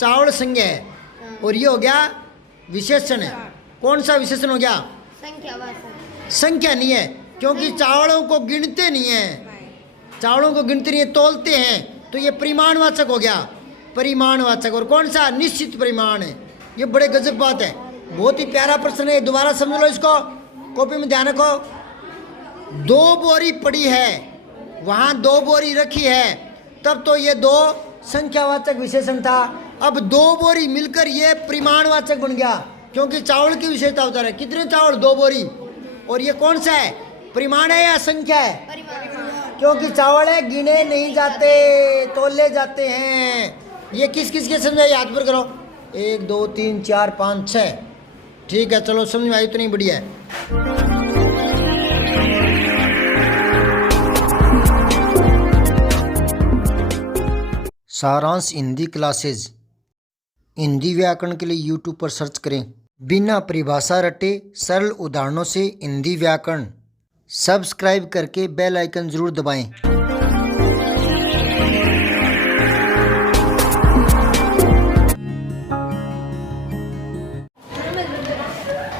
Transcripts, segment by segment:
चावल संज्ञा है और ये हो गया विशेषण है। कौन सा विशेषण हो गया? संख्या नहीं है, क्योंकि चावलों को गिनते नहीं है, चावलों को गिनते नहीं है, तोलते हैं, तो ये परिमाणवाचक हो गया, परिमाणवाचक। और कौन सा? निश्चित परिमाण है। ये बड़े गजब बात है, बहुत ही प्यारा प्रश्न है, दोबारा समझ लो इसको, कॉपी में ध्यान रखो। 2 बोरी पड़ी है, वहाँ 2 बोरी रखी है, तब तो ये 2 संख्यावाचक विशेषण था। अब 2 बोरी मिलकर ये परिमाणवाचक बन गया, क्योंकि चावल की विशेषता होता है। कितने चावल? 2 बोरी। और ये कौन सा है? परिमाण है या संख्या है? क्योंकि चावल है, गिने नहीं जाते, तोले जाते हैं। ये किस किस के समझ आई? याद पर करो। 1 2 3 4 5 6। ठीक है, चलो समझ में आई, इतनी बढ़िया है। सारांश हिंदी क्लासेज। हिंदी व्याकरण के लिए यूट्यूब पर सर्च करें बिना परिभाषा रटे सरल उदाहरणों से हिंदी व्याकरण। सब्सक्राइब करके बेल आइकन जरूर दबाएं।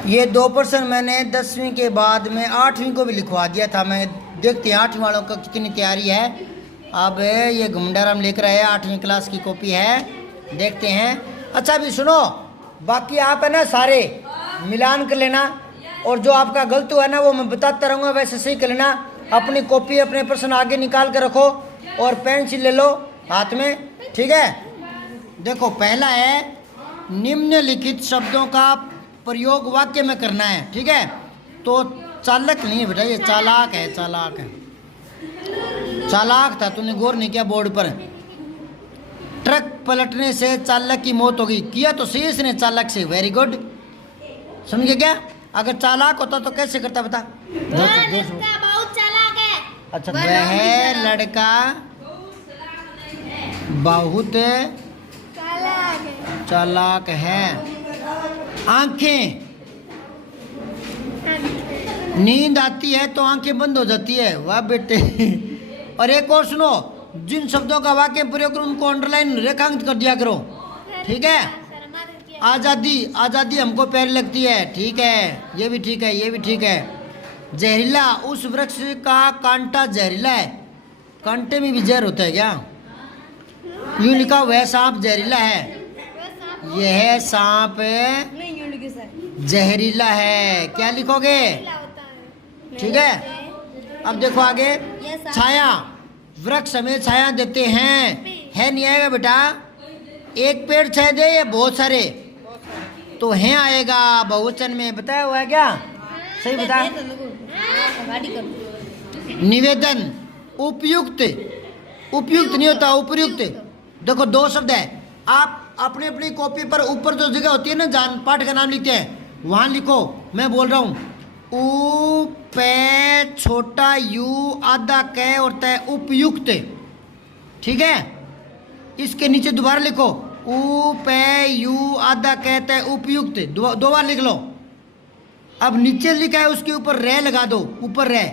ये 2 प्रश्न मैंने 10वीं के बाद में 8वीं को भी लिखवा दिया था। मैं देखते हैं 8वीं वालों का कितनी तैयारी है। अब ये घुमंडाराम लेकर आए, 8वीं क्लास की कॉपी है, देखते हैं। अच्छा अभी सुनो, बाकी आप है ना सारे मिलान कर लेना, और जो आपका गलत हुआ है ना वो मैं बताता रहूँगा, वैसे सही कर लेना। अपनी कॉपी अपने प्रश्न आगे निकाल कर रखो और पेंसिल ले लो हाथ में, ठीक है। देखो पहला है, निम्नलिखित शब्दों का प्रयोग वाक्य में करना है, ठीक है। तो चालक नहीं है बेटा, ये चालाक है, चालाक है, चालाक था, तूने गौर नहीं किया बोर्ड पर। ट्रक पलटने से चालक की मौत होगी, किया तो सही इसने चालक से, वेरी गुड। समझे क्या? अगर चालाक होता तो कैसे करता बता? बहुत चालाक है। अच्छा, वह लड़का बहुत चालाक है। आंखें, नींद आती है तो आंखें बंद हो जाती है, वाह बेटे। और एक और सुनो, जिन शब्दों का वाक्य प्रयोग करो उनको अंडरलाइन रेखांकित कर दिया करो, ठीक है। आज़ादी, आज़ादी हमको प्यारी लगती है, ठीक है, ये भी ठीक है, ये भी ठीक है। जहरीला, उस वृक्ष का कांटा जहरीला है, कांटे में भी जहर होता है क्या? यूं लिखा, वह सांप जहरीला है, यह सांप जहरीला है, क्या लिखोगे? ठीक है। अब देखो आगे, छाया, वृक्ष हमें छाया देते हैं, है नहीं आएगा बेटा? एक पेड़ छाया दे या बहुत सारे? तो है आएगा बहुवचन में, बताया हुआ है क्या? सही बता। निवेदन, उपयुक्त, उपयुक्त नहीं होता, उपयुक्त। देखो 2 शब्द है, आप अपनी अपनी कॉपी पर ऊपर जो जगह होती है ना जहाँ पाठ का नाम लिखते हैं वहाँ लिखो, मैं बोल रहा हूँ। उ पे छोटा यू आधा कै और तय, उपयुक्त, ठीक है। इसके नीचे दोबारा लिखो, उ पे यू आधा कै तय उपयुक्त, 2 बार लिख लो। अब नीचे लिखा है उसके ऊपर रे लगा दो, ऊपर रे,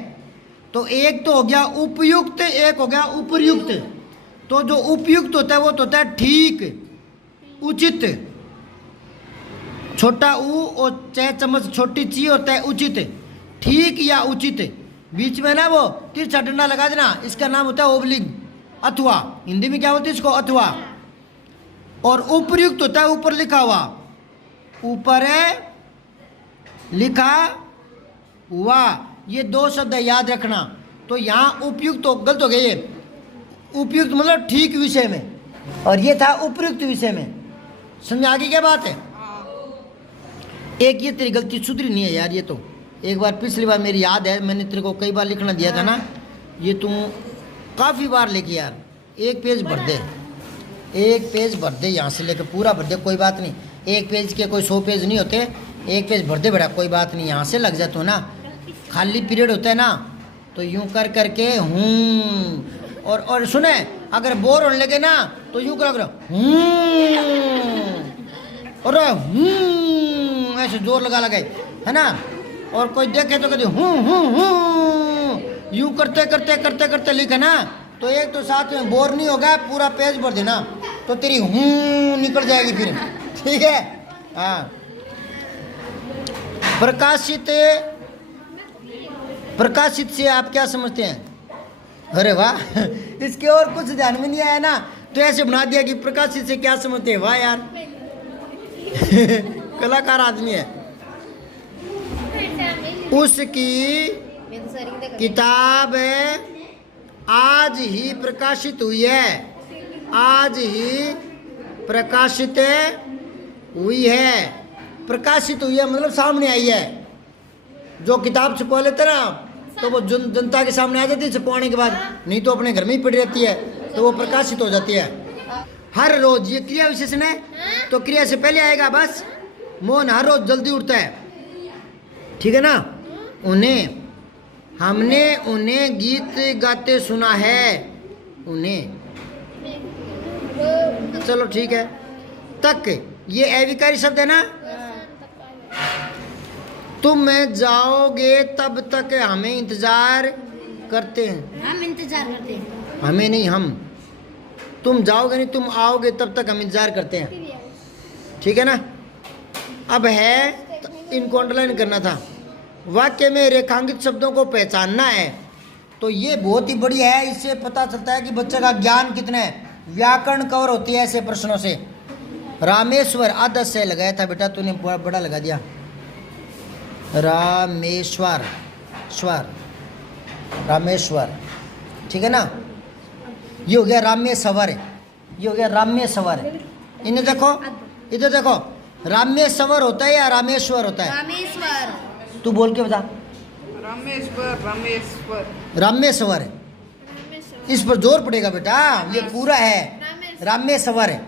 तो एक तो हो गया उपयुक्त, एक हो गया उपर्युक्त। तो जो उपयुक्त होता है वो तो होता है ठीक, उचित, छोटा ऊ और 6 चम्मच छोटी ची होता है उचित, ठीक या उचित। बीच में ना वो तिरछा डंडा लगा देना, इसका नाम होता है ओबलिंग, अथवा। हिंदी में क्या होती है इसको? अथवा। और उपर्युक्त होता है ऊपर लिखा हुआ, ऊपर है लिखा हुआ। ये 2 शब्द है, याद रखना। तो यहाँ उपयुक्त तो गलत हो गया, ये उपयुक्त मतलब ठीक विषय में, और ये था उपयुक्त विषय में। समझ आगे क्या बात है? एक ये तेरी गलती सुधरी नहीं है यार, ये तो एक बार पिछली बार मेरी याद है, मैंने तेरे को कई बार लिखना दिया था ना, ये तू काफ़ी बार लिखी यार। 1 पेज भर दे, 1 पेज भर दे, यहाँ से लेकर पूरा भर दे, कोई बात नहीं। 1 पेज के कोई 100 पेज नहीं होते, 1 पेज भर दे बेटा, कोई बात नहीं। यहाँ से लग जाते हो ना, खाली पीरियड होता है ना, तो यूं कर करके हूँ। और सुने, अगर बोर होने लगे ना तो यूं करो, और ऐसे जोर लगा लगे, है ना। और कोई देखे तो कहते यूं करते करते करते करते लिखे ना, तो एक तो साथ में बोर नहीं होगा, पूरा पेज भर देना। तो तेरी हूं निकल जाएगी फिर, ठीक है। हाँ, प्रकाशित, प्रकाशित से आप क्या समझते हैं? अरे वाह, इसके और कुछ ध्यान में नहीं आया ना, तो ऐसे बना दिया कि प्रकाशित से क्या समझते हैं। वाह यार, कलाकार आदमी है। उसकी किताब आज ही प्रकाशित हुई है, आज ही प्रकाशित हुई है। प्रकाशित हुई है मतलब सामने आई है। जो किताब छुपा लेते ना तो वो जनता के सामने आ जाती है छुपवाने के बाद, नहीं तो अपने घर में ही पड़ी रहती है, तो वो प्रकाशित हो जाती है। हर रोज, ये क्रिया विशेषण है तो क्रिया से पहले आएगा बस। मोहन हर रोज जल्दी उठता है, ठीक है ना। उन्हें, हमने उन्हें गीत गाते सुना है, उन्हें, चलो ठीक है। तक, ये अविकारी शब्द है ना। तुम जाओगे तब तक हमें इंतजार करते हैं, हम इंतजार करते हैं। हमें नहीं, हम। तुम जाओगे नहीं, तुम आओगे तब तक हम इंतजार करते हैं, ठीक है ना। अब है, इनको अंडरलाइन करना था। वाक्य में रेखांकित शब्दों को पहचानना है, तो ये बहुत ही बढ़िया है। इससे पता चलता है कि बच्चे का ज्ञान कितना है। व्याकरण कवर होती है ऐसे प्रश्नों से। रामेश्वर आधा से लगाया था बेटा, तूने बड़ा लगा दिया। रामेश्वर, स्वर, रामेश्वर, ठीक है ना। ये हो गया राम्य सवर, ये हो गया राम्य सवर। इन्हें देखो, इधर देखो, राम्य सवर होता है या रामेश्वर होता है? रामेश्वर। तू बोल के बता। रामेश्वर, रामेश्वर, रामेश्वर, इस पर जोर पड़ेगा बेटा, ये पूरा है। राम्य सवर है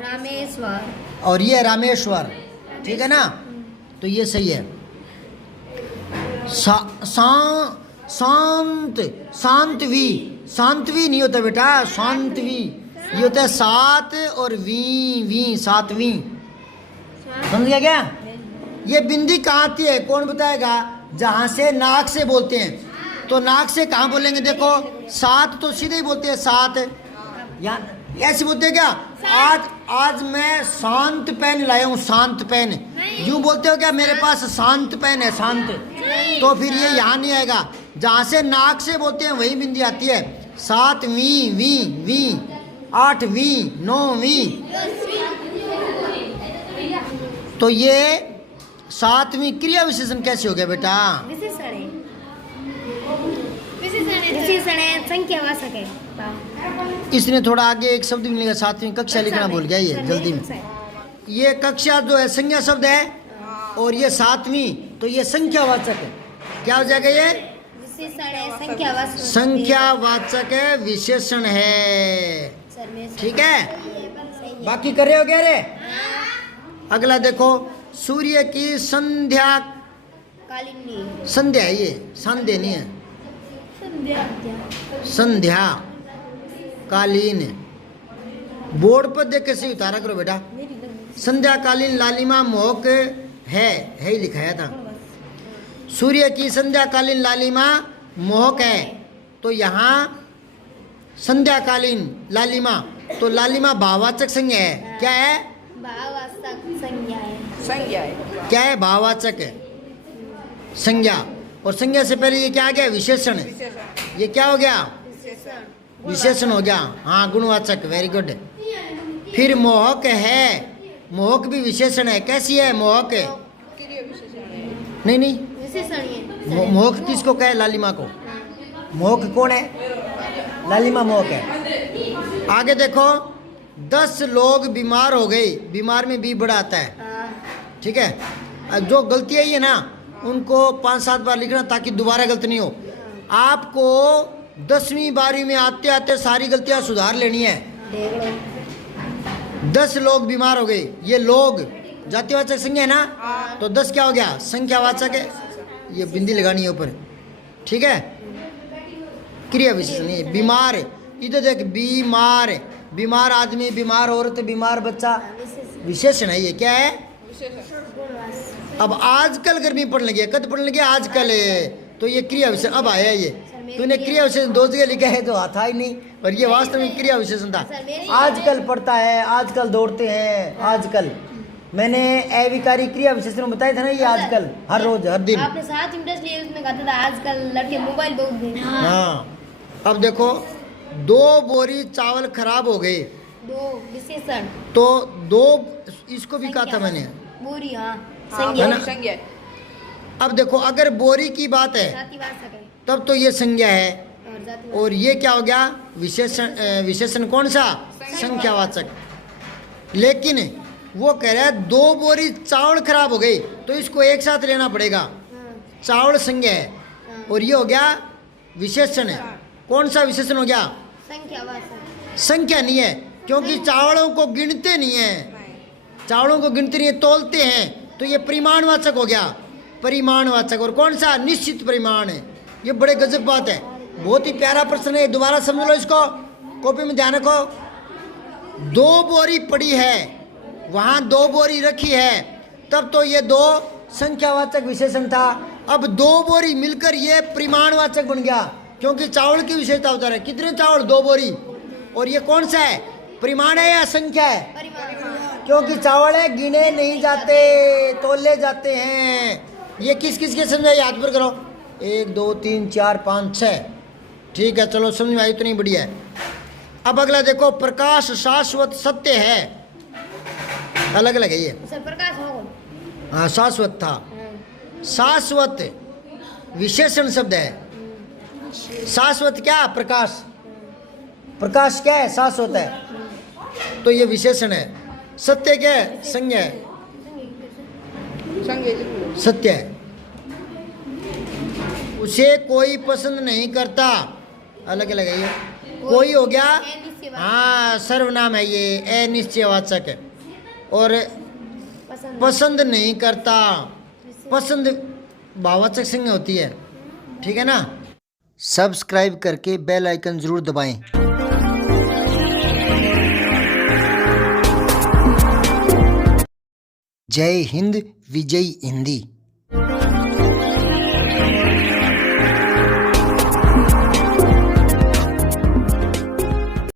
रामेश्वर और ये रामेश्वर, ठीक है ना। तो ये सही है। शांत, शांतवी, शांतवी नहीं होता बेटा, शांतवी ये होता है सात और वी, सातवीं। समझ गया क्या? ये बिंदी कहाँ आती है, कौन बताएगा? जहाँ से नाक से बोलते हैं, तो नाक से कहाँ बोलेंगे? देखो, सात तो सीधे ही बोलते हैं, सात। या ऐसे बोलते हैं क्या? आज मैं शांत पेन लाया हूँ, शांत पेन। यूं बोलते हो क्या? मेरे पास शांत पेन है, शांत। तो फिर ये यहाँ नहीं आएगा। जहाँ से नाक से बोलते हैं वही बिंदी आती है। सातवीं, वी, आठवीं, नौवीं। तो ये सातवीं क्रिया विशेषण कैसे हो गया बेटा? विशेषण है, संख्यावाचक है। इसने थोड़ा आगे एक शब्द मिलेगा, सातवीं कक्षा लिखना भूल गया ये जल्दी में। ये कक्षा जो है संज्ञा शब्द है, और ये सातवीं, तो ये संख्यावाचक है। क्या हो जाएगा ये? विशेषण है, संख्यावाचक। संख्यावाचक है, विशेषण है, ठीक है। बाकी कर रहे हो क्या रे? अगला देखो, सूर्य की संध्या कालीन, संध्या है, ये संध्या नहीं है, संध्या कालीन। बोर्ड पर देख के सही उतारा करो बेटा। संध्या कालीन लालिमा मोहक है ही लिखाया था। सूर्य की संध्या कालीन लालिमा मोहक है, तो यहाँ संध्या कालीन लालिमा, तो लालिमा भाववाचक संज्ञा है। क्या है? भाववाचक संज्ञा है। संज्ञा है। क्या है? भाववाचक है, संज्ञा। और संज्ञा से पहले ये क्या आ गया? विशेषण। ये क्या हो गया? विशेषण हो गया। हाँ, गुणवाचक, वेरी गुड। फिर मोहक है, मोहक भी विशेषण है। कैसी है मोहक? नहीं, विशेषण है। मोहक किसको कहे? लालिमा को। मोहक कौन है? लालिमा मोहक है। आगे देखो, 10 लोग बीमार हो गए। बीमार में बी बड़ा आता है, ठीक है। जो गलती है ये ना, उनको 5-7 बार लिखना ताकि दोबारा गलती नहीं हो। आपको 10वीं बारी में आते आते सारी गलतियां सुधार लेनी है। 10 लोग बीमार हो गए। ये लोग जातिवाचक संज्ञा है ना, तो 10 क्या हो गया? संख्यावाचक है। ये बिंदी लगानी है ऊपर, ठीक है। क्रिया विशेषण है। बीमार, इधर देख, बीमार, बीमार आदमी, बीमार औरत, बीमार बच्चा, विशेषण है ये। क्या है? अब आजकल गर्मी पड़ने लगी है, कद पड़ने लगी? आजकल है, तो ये क्रिया विशेषण अब आया। ये तूने क्रिया विशेषण 2 जगह लिखा है, तो आता ही नहीं, और ये वास्तव में क्रिया विशेषण था। सर, मेरे- आजकल पढ़ता है, आजकल दौड़ते हैं, आजकल मैंने अविकारी क्रिया विशेषण बताए थे ना, ये आजकल हर रोज हर दिन। आपने साथ इंटरेस्ट लिए उसमें कहता था आजकल लड़के मोबाइल बहुत देखते हैं। हाँ, अब देखो 2 बोरी चावल खराब हो गए, दो विशेषण तो 2 इसको भी कहा था मैंने। बोरी, हाँ हाँ, संज्ञा है ना? संज्ञा है। अब देखो अगर बोरी की बात है जातिवाचक है तब तो ये संज्ञा है, और जातिवाचक और ये क्या हो गया विशेषण। विशेषण कौन सा? संख्यावाचक। लेकिन वो कह रहा है 2 बोरी चावल खराब हो गई, तो इसको एक साथ लेना पड़ेगा। हाँ, चावल संज्ञा है हाँ। और ये हो गया विशेषण है। कौन सा विशेषण हो गया? संख्यावाचक। संख्या नहीं है, क्योंकि चावलों को गिनते नहीं है, चावलों को गिनते नहीं है, तोलते हैं, तो ये परिमाणवाचक हो गया, परिमाणवाचक। और कौन सा? निश्चित परिमाण है। ये बड़े गजब बात है, बहुत ही प्यारा प्रश्न है, दोबारा समझ लो इसको, कॉपी में ध्यान रखो। 2 बोरी पड़ी है, वहाँ 2 बोरी रखी है, तब तो ये 2 संख्यावाचक विशेषण था। अब 2 बोरी मिलकर ये परिमाणवाचक बन गया, क्योंकि चावल की विशेषता होता है। कितने चावल? 2 बोरी। और ये कौन सा है? परिमाण है या संख्या है? परिमाण। क्योंकि चावल है, गिने नहीं जाते, तोले जाते हैं। ये किस किस के समझा? याद पर करो। 1 2 3 4 5 6। ठीक है, चलो समझ में आई, तो नहीं बढ़िया है। अब अगला देखो, प्रकाश शाश्वत सत्य है, अलग अलग है ये। सर प्रकाश हो। हाँ, शाश्वत था। शाश्वत विशेषण शब्द है। शाश्वत क्या? प्रकाश। प्रकाश क्या है? शाश्वत है, तो ये विशेषण है। सत्य क्या है? संज्ञा है, संज्ञा जरूर। सत्य है। उसे कोई पसंद नहीं करता, अलग अलग है ये। कोई हो गया, अनिश्चयवाचक। हाँ सर्वनाम है ये, अनिश्चयवाचक है। और पसंद। पसंद नहीं करता, पसंद भाववाचक संज्ञा होती है। ठीक है ना? सब्सक्राइब करके बेल आइकन जरूर दबाएं। जय हिंद, विजय हिंदी।